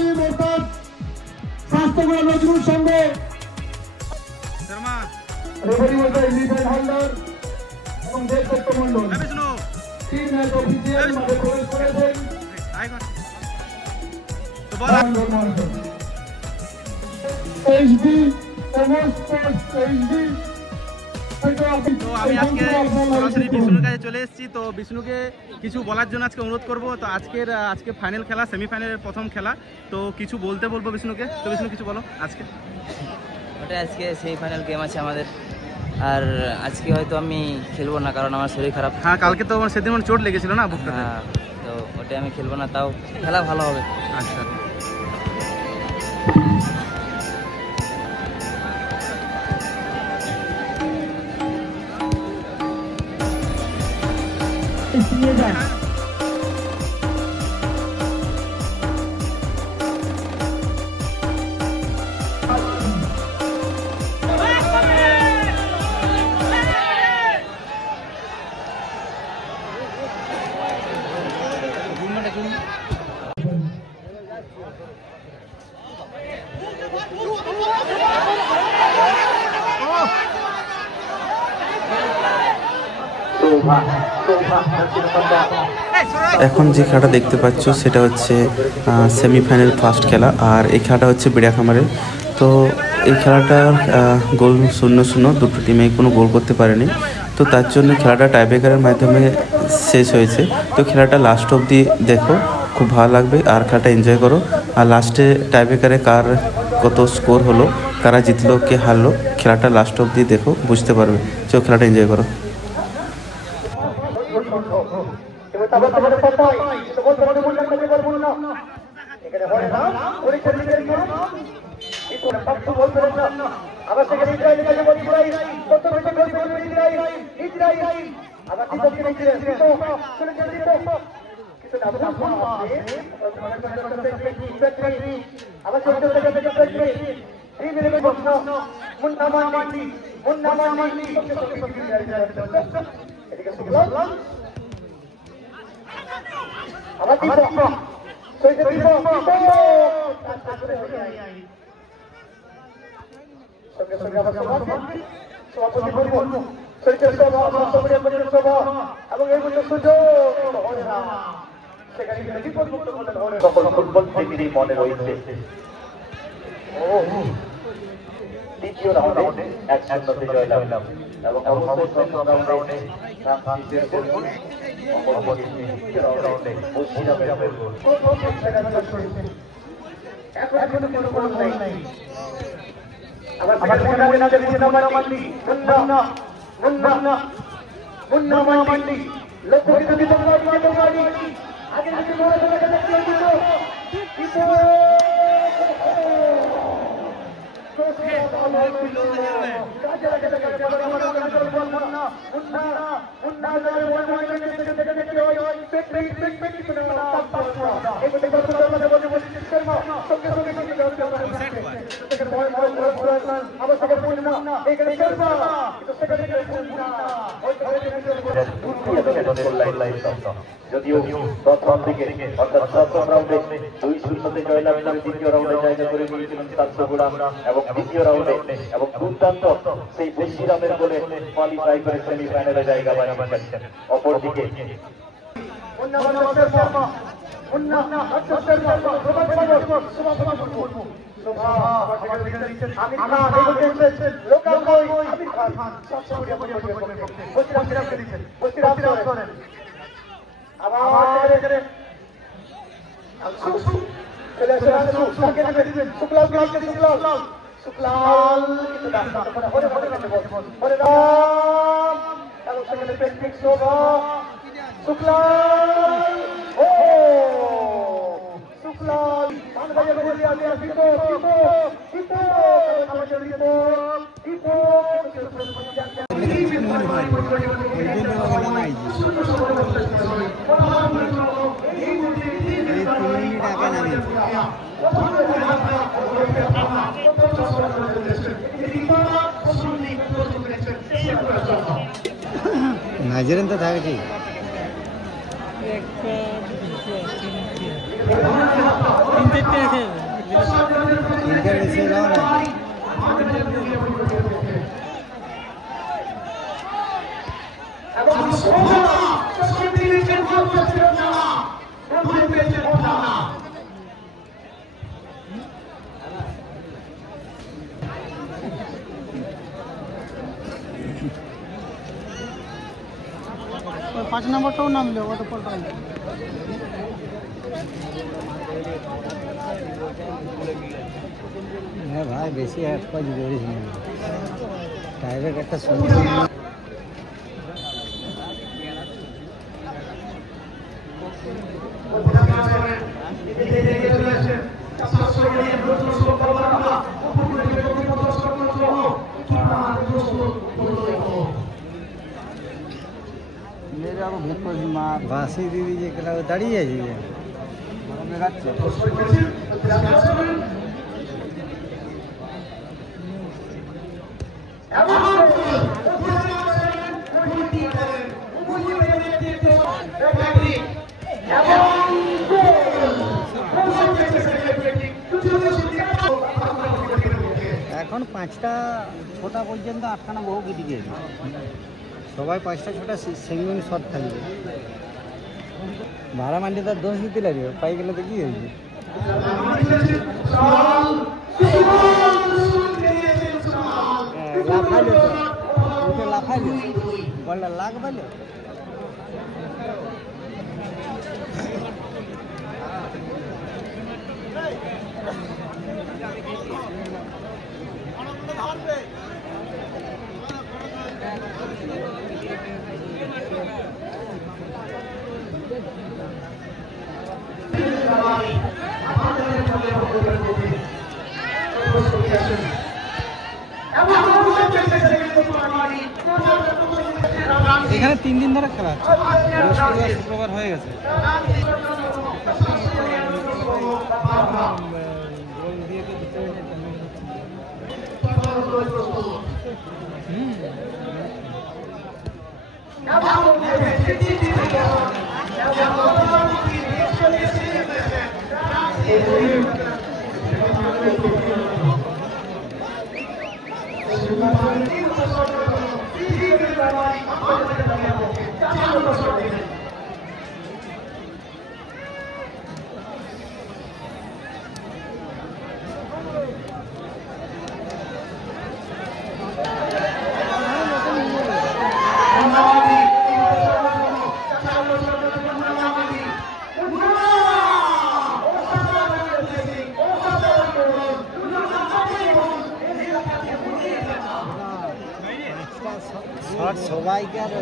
Team অর্থাৎ স্বাস্থ্যগুলো নজরুল সঙ্গে referee বলতে ইলিফ্যান্ট হালদার এবং দেবদত্ত মন্ডল তিন ম্যাচ অফিসিয়াল মাঠে প্রবেশ করেছেন। এইচডি এইচডি তো আমি আজকে সরাসরি বিষ্ণুর কাছে চলে এসেছি। তো বিষ্ণুকে কিছু বলার জন্য আজকে অনুরোধ করব। তো আজকে ফাইনাল খেলা, সেমিফাইনালের প্রথম খেলা, তো কিছু বলতে বলবো বিষ্ণুকে। তো বিষ্ণু কিছু বলো। আজকে সেমিফাইনাল গেম আছে আমাদের, আর আজকে হয়তো আমি খেলবো না কারণ আমার শরীর খারাপ। হ্যাঁ, কালকে তো আমার সেদিন চোট লেগেছিল না বুকটাতে। হ্যাঁ, তো ওটাই আমি খেলবো না, তাও খেলা ভালো হবে। আচ্ছা, এখন যে খেলাটা দেখতে পাচ্ছ সেটা হচ্ছে সেমিফাইনাল ফার্স্ট খেলা, আর এই খেলাটা হচ্ছে বিড়াখামারে। তো এই খেলাটার গোল 0-0, দুটো টিমে কোনো গোল করতে পারেনি। তো তার জন্য খেলাটা টাইব্রেকারের মাধ্যমে শেষ হয়েছে। তো খেলাটা লাস্ট অবধি দেখো, খুব ভালো লাগবে আর খেলাটা এনজয় করো। আর লাস্টে টাইব্রেকারে কার কত স্কোর হলো, কারা জিতলো কে হারলো, খেলাটা লাস্ট অবধি দেখো, বুঝতে পারবে। তো খেলাটা এনজয় করো। ফুটবল প্রেমীরই মনে রয়েছে। দ্বিতীয় রাউন্ডে 1-0 জয়লাভ এবং অবশ্যই প্রথম রাউন্ডে যদিও প্রথম দিকে অর্থাৎ প্রথম রাউন্ডে 2-0 জয়লাভ করে দ্বিতীয় রাউন্ডে জায়গা করে নিয়েছিলেন সাতসগুড়া এবং দ্বিতীয় রাউন্ডে এবং দুর্দান্ত সেই বেশি রানের বলে কোয়ালিফাই করে সেমিফাইনালে জায়গা বানিয়েছেন। অপরদিকে নাইজেরিয়ান তো থাকে কি তিনটে 5 নম্বরটাও নামলো অত পল্টা হ্যাঁ ভাই বেশি এক কাজ করিস না ডাইরেক্ট একটা সমস্যা বাসি দিদি যে কেন দাঁড়িয়ে আছে এখন 5টা 6টা পর্যন্ত 8খানা বহু গিটি গিয়েছে সবাই 5টা 6টা সিঙ্গল শট থাকবে ভাড়া মান্ডি তার দোষ দিতে লাগবে পাই গেলে তো কি হয়েছে লাফাইলো বলটা লাগ পাইলো এখানে 3 দিন ধরে খেলা হচ্ছে বৃহস্পতিবার শুক্রবার হয়ে গেছে সবাইকে আর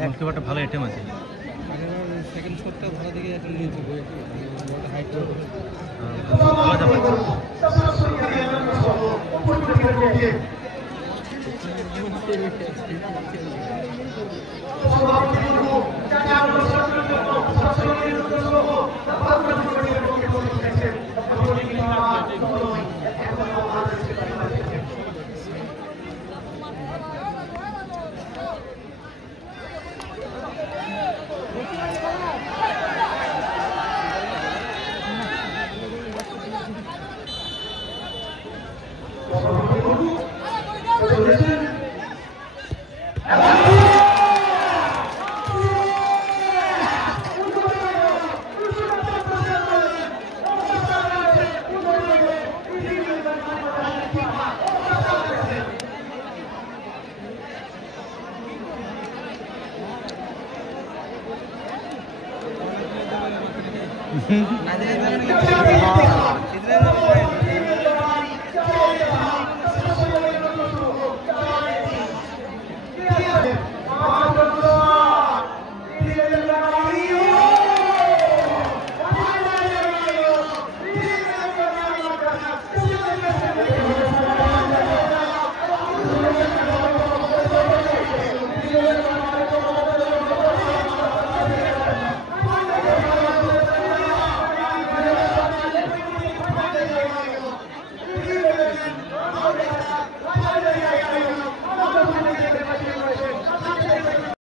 গোলকিপারটা ভালো আইটেম আছে সেকেন্ড শটটা ভালো দিকে একটা নিয়েছে হাইট না